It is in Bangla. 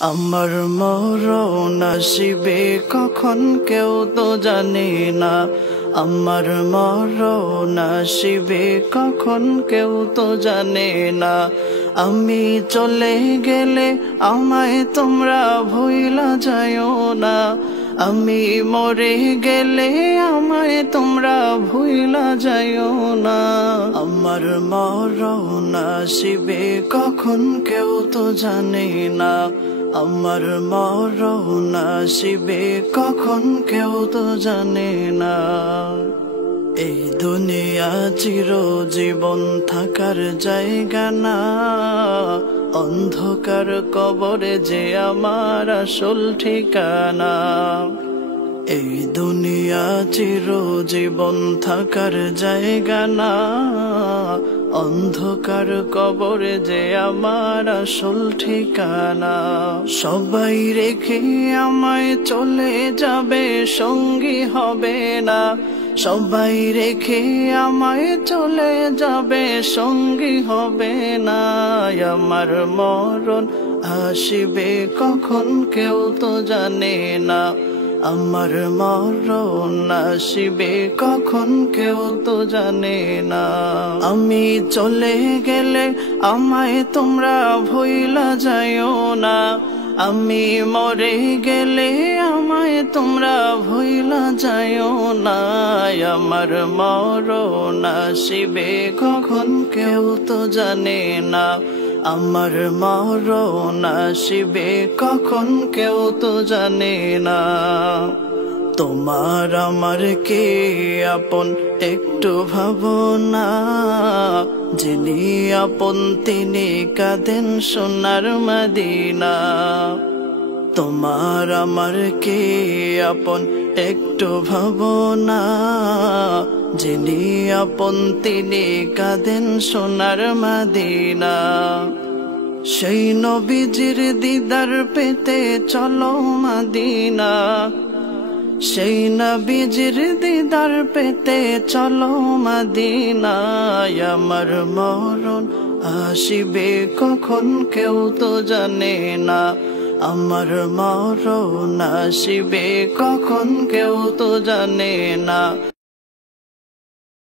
আমার মরণ আসিবে কখন কেউ তো জানে না। আমার মরণ আসিবে কখন কেউ তো জানে না। আমি চলে গেলে আমায় তোমরা ভুইলা যাইও না। আমি মরে গেলে আমায় তোমরা ভুইলা যাইও না। আমার মরণ আসিবে কখন কেউ তো জানে না। আমার মরণ আসিবে কখন কেউ তো জানে না। এই দুনিয়া চিরজীবন থাকার জায়গা না। অন্ধকার কবরে যে আমার আসল ঠিকানা। এই দুনিয়া চিরজীবন থাকার জায়গা না। অন্ধকার কবরে যে আমার আসল ঠিকানা। সবাই রেখে আমায় চলে যাবে, সঙ্গী হবে না। সবাই রেখে আমায় চলে যাবে, সঙ্গী হবে না। আমার মরণ আসিবে কখন কেউ তো জানে না। আমার মরণ আসিবে কখন কেউ তো জানে না। আমি চলে গেলে আমায় তোমরা ভুইলা যাইও না। আমি মরে গেলে আমায় তোমরা ভুইলা যাইও না। আমার মরণ আসিবে কখন কেউ তো জানে না। আমার মরণ আসিবে কখন কেউ তো জানে না। তোমার আমার কে আপন একটু ভাবনা। যিনি আপন তিনি কাঁদেন সোনার মদিনা। তোমার আমার কে আপন একটু ভাবনা। যিনি আপন তিনি কাঁদেন সোনার মদিনা। সেই নবীজির দিদার পেতে চলো মদিনা। সেই নবীজির দিদার পেতে চলো মদিনা। আমার মরণ আসিবে কখন কেউ তো জানে না। আমার মরণ আসিবে কখন কেউ তো জানে না।